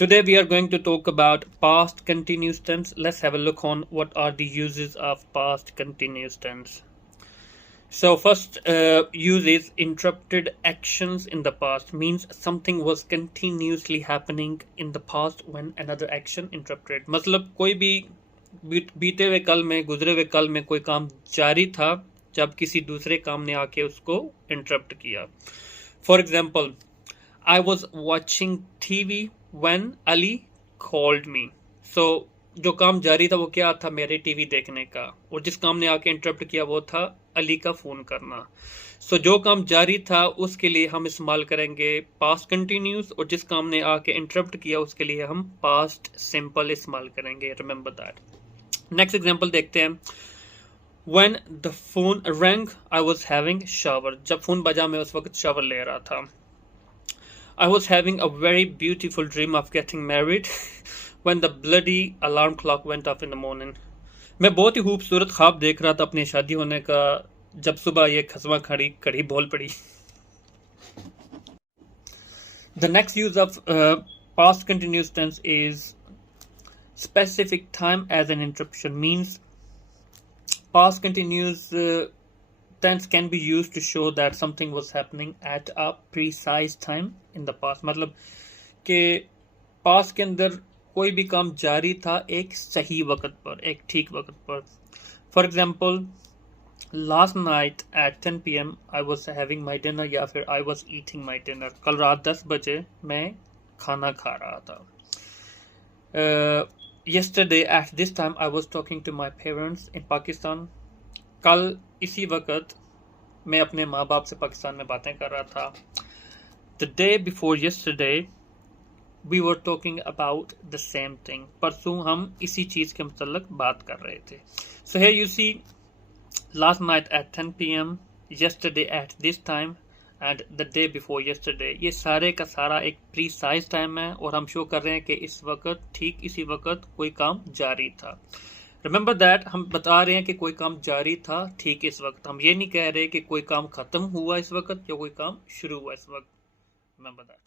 Today we are going to talk about past continuous tense. Let's have a look on what are the uses of past continuous tense. So first use is interrupted actions in the past, means something was continuously happening in the past when another action interrupted. मतलब कोई भी बीते हुए कल में, गुजरे हुए कल में कोई काम जारी था जब किसी दूसरे काम ने आके उसको इंटरप्ट किया. For example, I was watching TV when Ali called me. So जो काम जारी था वो क्या था? मेरे टीवी देखने का. और जिस काम ने आके इंटरप्ट किया वो था अली का फोन करना. So जो काम जारी था उसके लिए हम इस्तेमाल करेंगे पास्ट कंटिन्यूस, और जिस काम ने आके इंटरप्ट किया उसके लिए हम पास्ट सिंपल इस्तेमाल करेंगे. Remember that. नेक्स्ट एग्जांपल देखते हैं. When the phone rang, I was having shower. जब फोन बजा मैं उस वक्त शावर ले रहा था. I was having a very beautiful dream of getting married when the bloody alarm clock went off in the morning. मैं बहुत ही खूबसूरत ख्वाब देख रहा था अपनी शादी होने का जब सुबह ये खसमा खड़ी कड़ी बोल पड़ी. The next use of past continuous tense is specific time as an interruption, means past continuous tense can be used to show that something was happening at a precise time in the past. मतलब कि past के अंदर कोई भी काम जारी था एक सही वक्त पर, एक ठीक वक्त पर. For example, last night at 10 p.m. I was having my dinner, या फिर I was eating my dinner. कल रात 10 बजे मैं खाना खा रहा था. Yesterday at this time I was talking to my parents in Pakistan. कल इसी वक्त मैं अपने माँ बाप से पाकिस्तान में बातें कर रहा था. The day before yesterday we were talking about the same thing. परसों हम इसी चीज़ के मुतल्लिक बात कर रहे थे. So here you see last night at 10 p.m, yesterday at this time and the day before yesterday. ये सारे का सारा एक प्रीसाइज टाइम है और हम शो कर रहे हैं कि इस वक्त ठीक इसी वक्त कोई काम जारी था. रिमेंबर दैट, हम बता रहे हैं कि कोई काम जारी था ठीक इस वक्त. हम ये नहीं कह रहे कि कोई काम खत्म हुआ इस वक्त या कोई काम शुरू हुआ इस वक्त. Remember that.